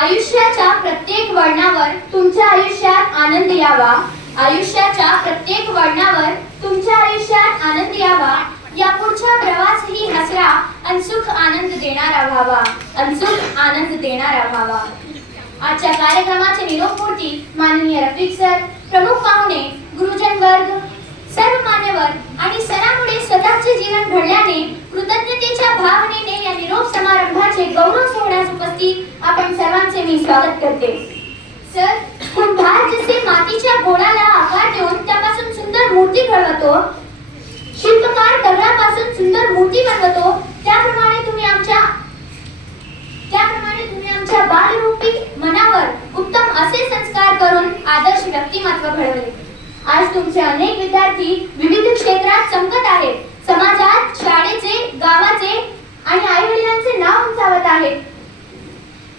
आयुष्याच्या प्रत्येक वळणावर तुमच्या आयुष्यात आनंद यावा. आयुष्याच्या प्रत्येक वळणावर तुमच्या आयुष्यात आनंद यावा. या पुढचा प्रवासही हसरा अनसुख आनंद देणारा व्हावा. अनसुख आनंद देणारा व्हावा. आजच्या कार्यक्रमाचे निरोपमूर्ती माननीय रफिक सर, प्रमुख पाहुणे, गुरुजन वर्ग, सर्व मान्यवर आणि सणामुळे स्वतःचे जीवन घडल्याने कृतज्ञतेच्या भावनेने या निरोप समारंभाचे गौरव सोहळ्यास उपस्थित आपण सर्वांचे मी स्वागत करते. सर, कुंभार जसे मातीच्या गोळाला आकार देऊन त्यापासून सुंदर मूर्ती घडवतो, शिल्पकार दगडापासून सुंदर मूर्ती बनवतो, त्याप्रमाणे तुम्ही आमच्या बालरूपी मनावर उत्तम असे संस्कार करून आदर्श व्यक्तिमत्व घडवले. आज तुमचे अनेक विद्यार्थी विविध क्षेत्रात चमकत आहेत. समाजात शाळेचे, गावाचे आणि आई वडिलांचे नाव उंचावत आहेत.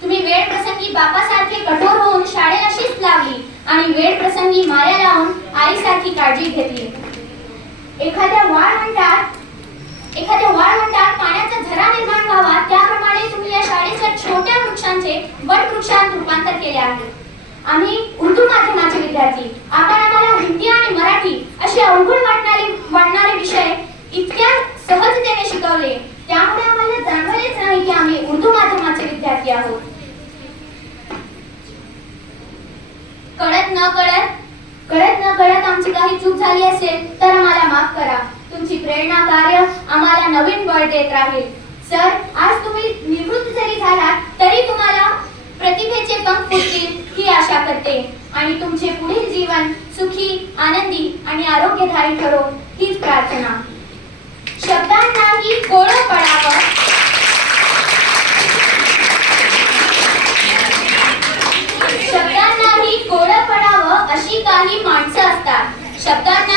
तुम्ही वेळ प्रसंगी बापासारखे कठोर होऊन शाळेला शिस्त लावली आणि वेळ प्रसंगी माया लावून आईसारखी काळजी घेतली. एखाद्या वाळवंटात पाण्याचा झरा निर्माण व्हावा त्याप्रमाणे तुम्ही या शाळेच्या छोट्या वृक्षांचे वटवृक्षात रूपांतर केले आहे. आम्ही उर्दू माध्यमाचे विद्यार्थी, आपण आम्हाला हिंदी आणि मराठी असे अवघड वाटणारे विषय इतक्या सहजतेने शिकवले, त्यामुळे आम्हाला जाणवलेच नाही की आम्ही उर्दू माध्यमाचे विद्यार्थी आहोत. कळत न कळत आमची काही चूक झाली असेल तर आम्हाला माफ करा. तुमची प्रेरणा कार्य आम्हाला नवीन बळ देत राहील. सर, आज तुम्ही निवृत्त जरी झालात तरी तुम्हाला प्रतिभेचे पंख फुटतील ही आशा करते आणि तुमचे पुढील जीवन सुखी, आनंदी आणि आरोग्यदायी ठरो हीच प्रार्थना. शब्दांनाही कोळं पडावं, शब्दांनाही कोळं पडावं अशी काही माणसं असतात. शब्दांना